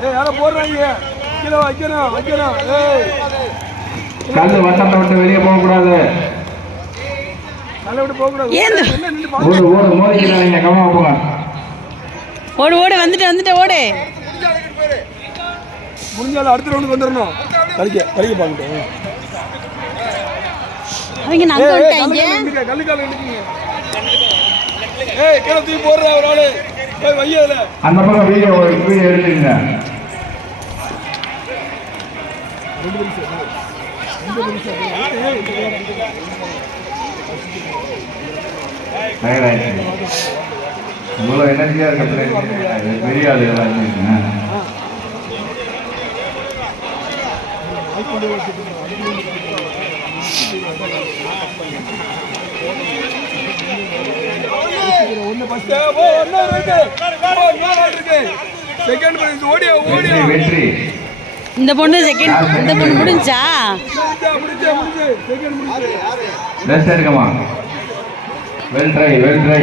ஏய் யாரோ போடுறாங்க. கீழே வைக்கணும் வைக்கணும் ஏய். கல் வட்டத்தை விட்டு வெளியே போகக்கூடாது. நல்ல விட்டு போகக்கூடாது. ஏன் இந்த- என்ன நின்று ஓடு ஓடு மோதிக்கிறாங்க கவனமா போங்க. ஓடு ஓடு வந்துட்டு வந்துட்டு ஓடு. முடிஞ்சாலும் அடுத்த ரவுண்டுக்கு வந்துடணும் கலிக்க கலிக்க பார்க்கட்டும் அவங்க நாங்க வந்துட்டாங்க கல்லுக்கால நிற்கிங்க ஏய் கீழே தூக்கி போடுற ஒரு ஆளு. அந்த பக்கம் வீடியோ வீடியோ எடுத்துக்கங்க. இவ்வளோ எனர்ஜியாக இருக்க பிள்ளைங்க பெரிய ஆளு எல்லாம் இருக்குங்க. ஃபர்ஸ்ட் இருக்கு. இன்னொரு ஆள் இருக்கு. செகண்ட் பிரைஸ் ஓடியா ஓடியா. வெற்றி வெற்றி. இந்த பொண்ணு செகண்ட் இந்த பொண்ணு முடிஞ்சா? முடிஞ்சா முடிஞ்சா செகண்ட் முடிஞ்சு. ரெஸ்ட் எடுக்கமா வெல் ட்ரை வெல் ட்ரை